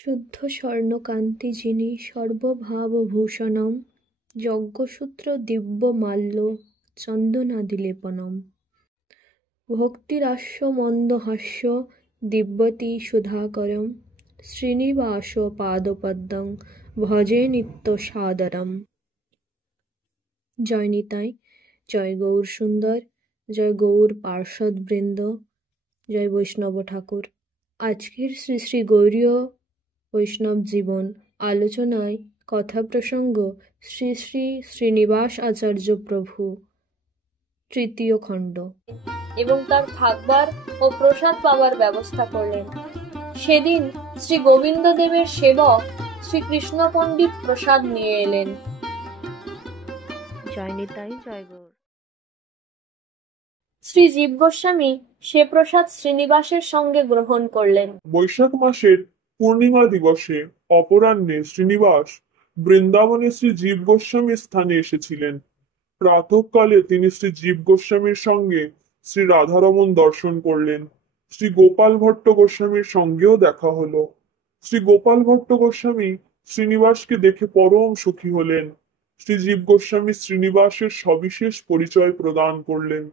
শুদ্ধ স্বর্ণকান্তি যিনি সর্বভাবভূষণম, যজ্ঞসূত্র দিব্যমাল্য চন্দনাদিলেপনম, ভক্তিরাস্য মন্দহাস্য দিব্যতি সুধাকরম, শ্রীনিবাস পাদপদ্মং ভজে নিত্য সাদরম। জয় নিতাই, জয় গৌর সুন্দর, জয় গৌর পার্ষদবৃন্দ, জয় বৈষ্ণব ঠাকুর। আজকের শ্রী শ্রী গৌরীয় বৈষ্ণব জীবন আলোচনায় কথা প্রসঙ্গ শ্রী শ্রী শ্রীনিবাস আচার্য প্রভু, তৃতীয় খণ্ড। এবং তার থাকবার ও প্রসাদ পাওয়ার ব্যবস্থা করলেন। সেদিন শ্রী গোবিন্দ দেবের সেবক শ্রী কৃষ্ণ পণ্ডিত প্রসাদ নিয়ে এলেন। জয় নিতাই, জয় গৌর। শ্রী জীব গোস্বামী সে প্রসাদ শ্রীনিবাসের সঙ্গে গ্রহণ করলেন। বৈশাখ মাসের পূর্ণিমা দিবসে অপরাহ্নে শ্রীনিবাস বৃন্দাবনে শ্রী জীব গোস্বামীর স্থানে এসেছিলেন। প্রাতঃকালে তিনি শ্রী জীব গোস্বামীর সঙ্গে শ্রী রাধারমণ দর্শন করলেন। শ্রী গোপাল ভট্ট গোস্বামীর সঙ্গেও দেখা হলো। শ্রী গোপাল ভট্ট গোস্বামী শ্রীনিবাসকে দেখে পরম সুখী হলেন। শ্রী জীব গোস্বামী শ্রীনিবাসের সবিশেষ পরিচয় প্রদান করলেন।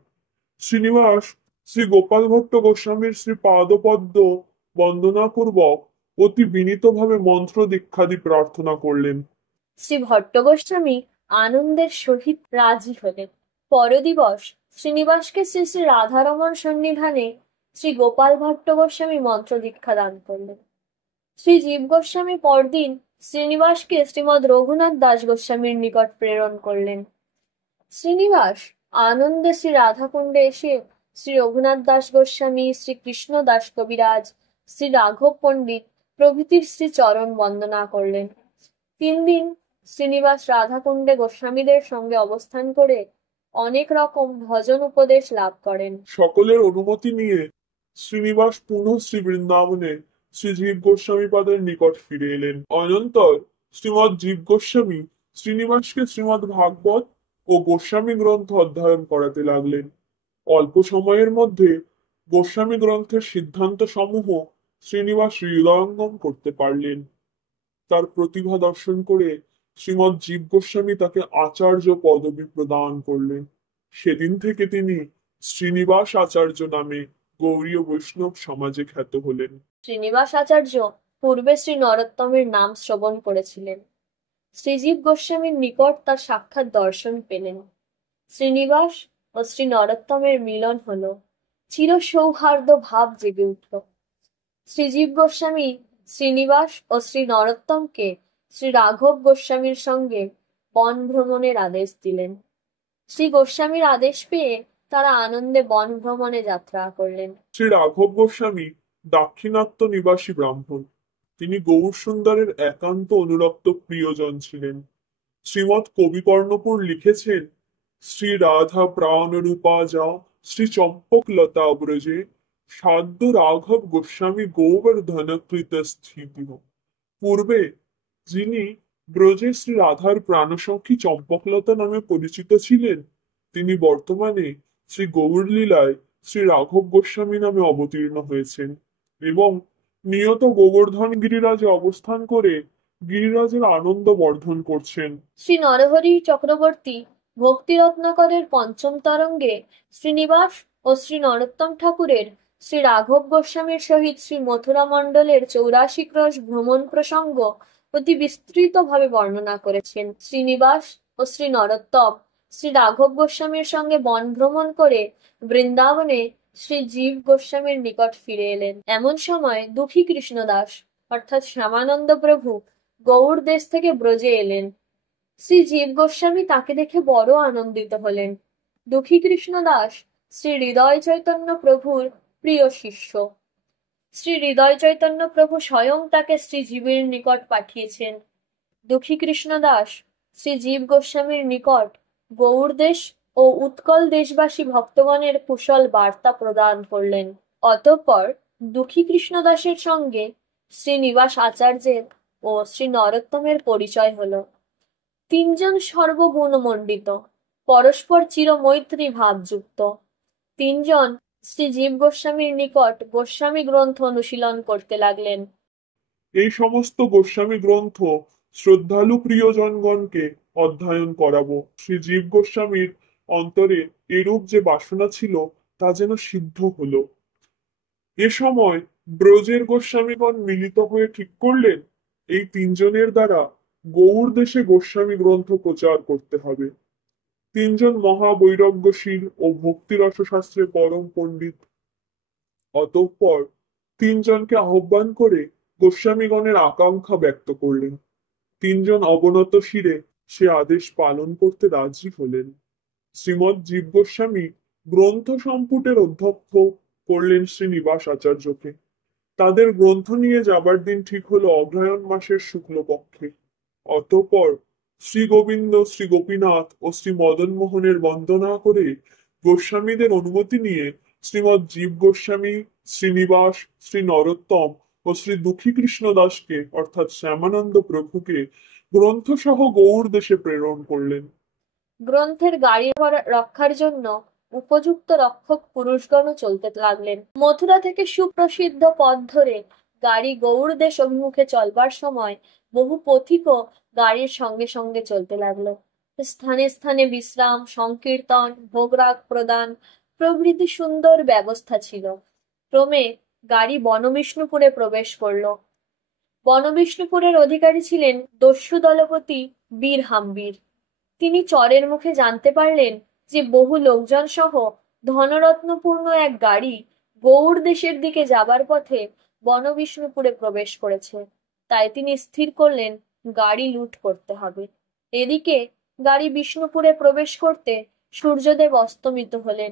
শ্রীনিবাস শ্রী গোপাল ভট্ট গোস্বামীর শ্রী পাদপদ্ম বন্দনা পূর্বক অতি বিনীতভাবে মন্ত্র দীক্ষাদি প্রার্থনা করলেন। শ্রী ভট্ট গোস্বামী আনন্দের সহিত রাজি হলেন। পরদিবস শ্রীনিবাসকে শ্রী শ্রী রাধারমণ সন্নিধানে শ্রী গোপাল ভট্ট গোস্বামী মন্ত্র দীক্ষা দান করলেন। শ্রী জীব গোস্বামী পরদিন শ্রীনিবাসকে শ্রীমৎ রঘুনাথ দাস গোস্বামীর নিকট প্রেরণ করলেন। শ্রীনিবাস আনন্দে শ্রী রাধাকুণ্ডে এসে শ্রী রঘুনাথ দাস গোস্বামী, শ্রী কৃষ্ণ দাস কবিরাজ, শ্রী রাঘব পণ্ডিত প্রভৃতির শ্রী চরণ বন্দনা করলেন। 3 দিন শ্রীনিবাস রাধাকুণ্ডে গোস্বামীদের সঙ্গে অবস্থান করে অনেক রকম ভজন উপদেশ লাভ করেন। সকলের অনুমতি নিয়ে শ্রীনিবাস পুনঃ শ্রী বৃন্দাবনে শ্রী জীব গোস্বামী পাদের নিকট ফিরে এলেন। অনন্তর শ্রীমৎ জীব গোস্বামী শ্রীনিবাসকে শ্রীমৎ ভাগবত ও গোস্বামী গ্রন্থ অধ্যয়ন করাতে লাগলেন। অল্প সময়ের মধ্যে গোস্বামী গ্রন্থের সিদ্ধান্ত সমূহ শ্রীনিবাস হৃদয়ঙ্গম করতে পারলেন। তার প্রতিভা দর্শন করে শ্রীমৎ জীব গোস্বামী তাকে আচার্য পদবি প্রদান করলেন। সেদিন থেকে তিনি শ্রীনিবাস আচার্য নামে গৌড়ীয় বৈষ্ণব সমাজে খ্যাত হলেন। শ্রীনিবাস আচার্য পূর্বে শ্রী নরোত্তমের নাম শ্রবণ করেছিলেন। শ্রীজীব গোস্বামীর নিকট তার সাক্ষাৎ দর্শন পেলেন। শ্রীনিবাস ও শ্রী নরোত্তমের মিলন হলো। চির সৌহার্দ্য ভাব জেগে উঠল। শ্রীজীব গোস্বামী শ্রীনিবাস ও শ্রী নরোত্তমকে শ্রী রাঘব গোস্বামীর সঙ্গে বন ভ্রমণের আদেশ দিলেন। শ্রী গোস্বামীর আদেশ পেয়ে তারা আনন্দে বন ভ্রমণে যাত্রা করলেন। শ্রী রাঘব গোস্বামী দাক্ষিণাত্য নিবাসী ব্রাহ্মণ। তিনি গৌর সুন্দরের একান্ত অনুরক্ত প্রিয়জন ছিলেন। শ্রীমৎ কবিকর্ণপুর লিখেছেন, শ্রী রাধা প্রাণরূপা যা শ্রী চম্পক লতা ব্রজে সাধ্য রাঘব গোস্বামী গোবর্ধনকৃত স্থিতি। পূর্বে যিনি ব্রজে শ্রী রাধার প্রাণসখী চম্পকলতা নামে পরিচিত ছিলেন, তিনি বর্তমানে শ্রী গৌর লীলায় শ্রী রাঘব গোস্বামী নামে অবতীর্ণ হয়েছেন এবং নিয়ত গোবর্ধন গিরিরাজে অবস্থান করে গিরিরাজের আনন্দ বর্ধন করছেন। শ্রী নরহরি চক্রবর্তী ভক্তি রত্নাকরের পঞ্চম তরঙ্গে শ্রীনিবাস ও শ্রী নরোত্তম ঠাকুরের শ্রী রাঘব গোস্বামীর সহিত শ্রী মথুরা মণ্ডলের 84 ক্রোশ ভ্রমণ প্রসঙ্গ অতি বিস্তৃতভাবে বর্ণনা করেছেন। শ্রীনিবাস ও শ্রী নরোত্তম শ্রী রাঘব গোস্বামীর সঙ্গে বন ভ্রমণ করে বৃন্দাবনে শ্রী জীব গোস্বামীর নিকট ফিরে এলেন। এমন সময় দুঃখী কৃষ্ণদাস অর্থাৎ শ্যামানন্দ প্রভু গৌড় দেশ থেকে ব্রজে এলেন। শ্রী জীব গোস্বামী তাকে দেখে বড় আনন্দিত হলেন। দুঃখী কৃষ্ণদাস শ্রী হৃদয় চৈতন্য প্রভুর প্রিয় শিষ্য। শ্রী হৃদয় চৈতন্য প্রভু স্বয়ং তাকে শ্রী জীবের নিকট পাঠিয়েছেন। দুঃখী কৃষ্ণদাস শ্রী জীব গোস্বামীর নিকট গৌড় দেশ ও উৎকল দেশবাসী ভক্তগণের কুশল বার্তা প্রদান করলেন। অতঃপর দুঃখী কৃষ্ণদাসের সঙ্গে শ্রীনিবাস আচার্যের ও শ্রী নরোত্তমের পরিচয় হলো। 3 জন সর্বগুণমণ্ডিত, পরস্পর চিরমৈত্রী ভাবযুক্ত। 3 জন শ্রী জীব গোস্বামীর নিকট গোস্বামী গ্রন্থ অনুশীলন করতে লাগলেন। এই সমস্ত গোস্বামী গ্রন্থ শ্রদ্ধালু প্রিয়জনগণকে অধ্যয়ন করাবো। শ্রীজীব গোস্বামীর অন্তরে এরূপ যে বাসনা ছিল তা যেন সিদ্ধ হলো। এ সময় ব্রজের গোস্বামীগণ মিলিত হয়ে ঠিক করলেন এই তিনজনের দ্বারা গৌড় দেশে গোস্বামী গ্রন্থ প্রচার করতে হবে। তিনজন মহাবৈরাগ্যশীল ও ভক্তিরসশাস্ত্রে পরম পণ্ডিত। অতঃপর তিনজনকে আহ্বান করে গোস্বামীগণের আকাঙ্ক্ষা ব্যক্ত করলেন। তিনজন অবনত শিরে সে আদেশ পালন করতে রাজি হলেন। শ্রীমৎ জীব গোস্বামী গ্রন্থ সম্পুটের অধ্যক্ষ করলেন শ্রীনিবাস আচার্যকে। তাদের গ্রন্থ নিয়ে যাবার দিন ঠিক হলো অগ্রহায়ণ মাসের শুক্লপক্ষে। অতঃপর শ্রী গোবিন্দ, শ্রী গোপীনাথ ও শ্রী মদন মোহনের বন্দনা করে গোস্বামীদের অনুমতি নিয়ে শ্রীমৎ জীব গোস্বামী, শ্রীনিবাস, শ্রী নরোত্তম ও শ্রী দুঃখী কৃষ্ণ দাসকে অর্থাৎ শ্যামানন্দ প্রভুকে গ্রন্থসহ গৌড় দেশে প্রেরণ করলেন। গ্রন্থের গাড়ি রক্ষার জন্য উপযুক্ত রক্ষক পুরুষগণও চলতে লাগলেন। মথুরা থেকে সুপ্রসিদ্ধ পথ ধরে গাড়ি গৌড় দেশ অভিমুখে চলবার সময় বহু পথিকও গাড়ির সঙ্গে সঙ্গে চলতে লাগলো। স্থানে স্থানে বিশ্রাম, সংকীর্তন, ভোগরাগ প্রদান প্রভৃতি সুন্দর ব্যবস্থা ছিল। ক্রমে গাড়ি বনবিষ্ণুপুরে প্রবেশ করলো। বনবিষ্ণুপুরের অধিকারী ছিলেন দস্যু দলপতি বীর হাম্বির। তিনি চরের মুখে জানতে পারলেন যে বহু লোকজন সহ ধনরত্নপূর্ণ এক গাড়ি গৌড় দেশের দিকে যাবার পথে বনবিষ্ণুপুরে প্রবেশ করেছে। তাই তিনি স্থির করলেন গাড়ি লুট করতে হবে। এদিকে গাড়ি বিষ্ণুপুরে প্রবেশ করতে সূর্যদেব অস্তমিত হলেন।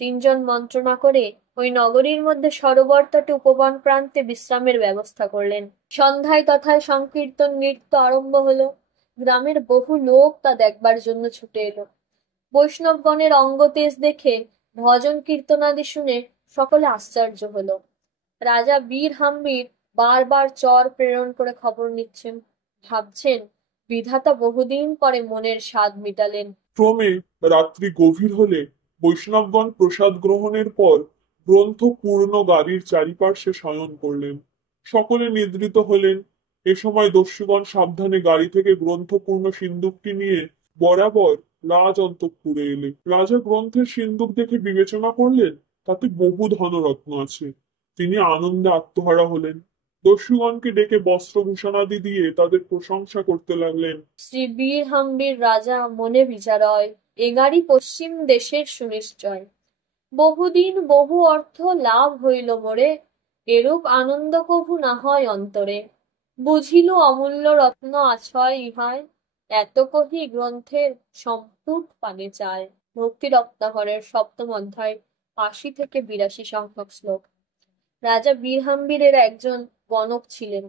তিনজন মন্ত্রণা করে ওই নগরীর মধ্যে সরোবর তটে উপবন প্রান্তে বিশ্রামের ব্যবস্থা করলেন। সন্ধ্যায় তথায় সংকীর্তন নৃত্য আরম্ভ হলো। গ্রামের বহু লোক তা দেখবার জন্য ছুটে এলো। বৈষ্ণবগণের অঙ্গতেজ দেখে, ভজন কীর্তনাদি শুনে সকলে আশ্চর্য হলো। রাজা বীর হাম্বির বারবার চর প্রেরণ করে খবর নিচ্ছেন, ভাবছেন বিধাতা বহুদিন পরে মনের স্বাদ মিটালেন। ক্রমে রাত্রি গভীর হলে বৈষ্ণবগণ প্রসাদ গ্রহণের পর গ্রন্থ পূর্ণ গাড়ির চারিপার্শ্বে শয়ন করলেন। সকলে নিদ্রিত হলেন। এ সময় দস্যুগণ সাবধানে গাড়ি থেকে গ্রন্থপূর্ণ সিন্দুকটি নিয়ে বরাবর রাজ অন্তঃপুরে এলে। রাজা গ্রন্থের সিন্দুক দেখে বিবেচনা করলেন তাতে বহু ধনরত্ন আছে। তিনি আনন্দে আত্মহারা হলেন। দস্যুগণকে ডেকে বস্ত্রভূষণাদি দিয়ে তাদের প্রশংসা করতে লাগলেন। শ্রী বীর হাম্বির রাজা মনে বিচারয়, এ গাড়ি পশ্চিম দেশের সুনিশ্চয়। বহুদিন বহু অর্থ লাভ হইল মোরে, এরূপ আনন্দ কভু না হয় অন্তরে। বুঝিল অমূল্য রত্ন আছয় ইহায়, এত কহি গ্রন্থের সম্পুট পানে চায়। ভক্তি রত্নাকরের সপ্তম অধ্যায় ৮০ থেকে ৮২ সংখ্যক শ্লোক। রাজা বীরহাম্বীরের একজন গণক ছিলেন।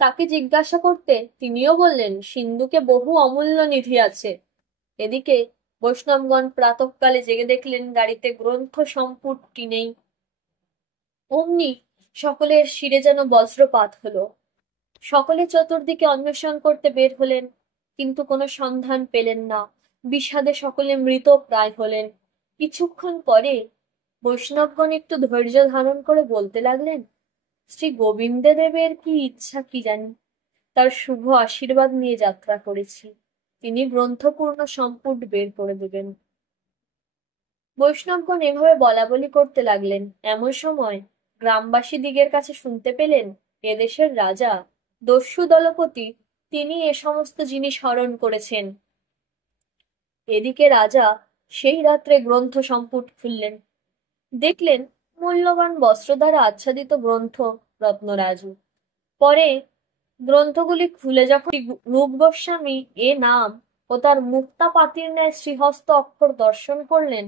তাকে জিজ্ঞাসা করতে তিনিও বললেন সিন্ধুকে বহু অমূল্য নিধি আছে। এদিকে বৈষ্ণবগণ প্রাতঃকালে জেগে দেখলেন গাড়িতে গ্রন্থ সম্পুটটি নেই। অমনি সকলের শিরে যেন বজ্রপাত হলো। সকলে চতুর্দিকে অন্বেষণ করতে বের হলেন, কিন্তু কোনো সন্ধান পেলেন না। বিষাদে সকলে মৃত প্রায় হলেন। কিছুক্ষণ পরে বৈষ্ণবগণ একটু ধৈর্য ধারণ করে বলতে লাগলেন, শ্রী গোবিন্দ দেবের কি ইচ্ছা কি জানি, তার শুভ আশীর্বাদ নিয়ে যাত্রা করেছি, তিনি গ্রন্থপূর্ণ সম্পুট বের করে দেবেন। বৈষ্ণবগণ এভাবে বলা বলি করতে লাগলেন। এমন সময় গ্রামবাসী দিগের কাছে শুনতে পেলেন এদেশের রাজা দস্যু দলপতি তিনি এ সমস্ত জিনিস হরণ করেছেন। এদিকে রাজা সেই রাত্রে গ্রন্থ সম্পুট খুললেন, দেখলেন মূল্যবান বস্ত্র দ্বারা আচ্ছাদিত গ্রন্থ রত্নরাজু। পরে গ্রন্থগুলি খুলে যখন রূপ গোস্বামী এ নাম ও তার মুক্তা পাতির ন্যায় শ্রীহস্ত অক্ষর দর্শন করলেন,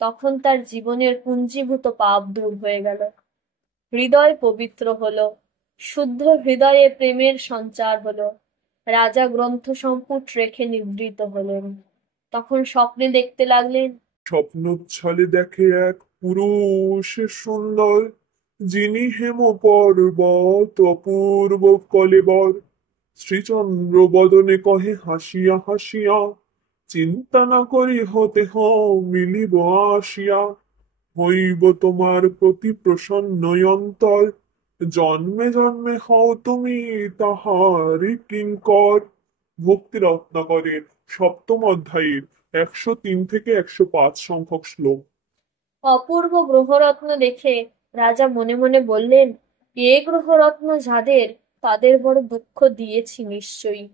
তখন তার জীবনের পুঞ্জীভূত পাপ দূর হয়ে গেল। হৃদয় পবিত্র হলো, শুদ্ধ হৃদয়ে প্রেমের সঞ্চার হলো। রাজা গ্রন্থ সম্পুট রেখে নিদ্রিত হলেন। তখন স্বপ্নে দেখতে লাগলেন, স্বপ্নোচ্ছলে দেখে এক পুরুষ সুন্দর, যিনি হেম পর্বত অপূর্ব কলেবর। শ্রীচন্দ্র বদনে কহে হাসিয়া হাসিয়া, চিন্তা না করি হতে মিলিব আসিয়া। হইব তোমার প্রতি প্রসন্ন অন্তর, জন্মে জন্মে হও তুমি তাহারি কিঙ্কর। ভক্তি রত্নাকরের সপ্তম অধ্যায়ের 103 থেকে 105 সংখ্যক শ্লোক। অপূর্ব গ্রহরত্ন দেখে রাজা মনে মনে বললেন, এ গ্রহরত্ন যাদের, তাদের বড় দুঃখ দিয়েছি নিশ্চয়ই।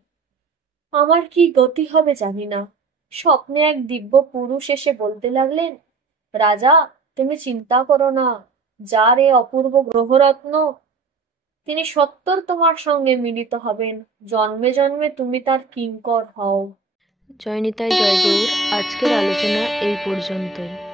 আমার কি গতি হবে জানি না। স্বপ্নে এক দিব্য পুরুষ এসে বলতে লাগলেন, রাজা, তুমি চিন্তা করো না, যার এ অপূর্ব গ্রহরত্ন, তিনি সত্তর তোমার সঙ্গে মিলিত হবেন, জন্মে জন্মে তুমি তার কিঙ্কর হও। জয় নিতাই, জয় গৌর। আজকের আলোচনা এই পর্যন্তই।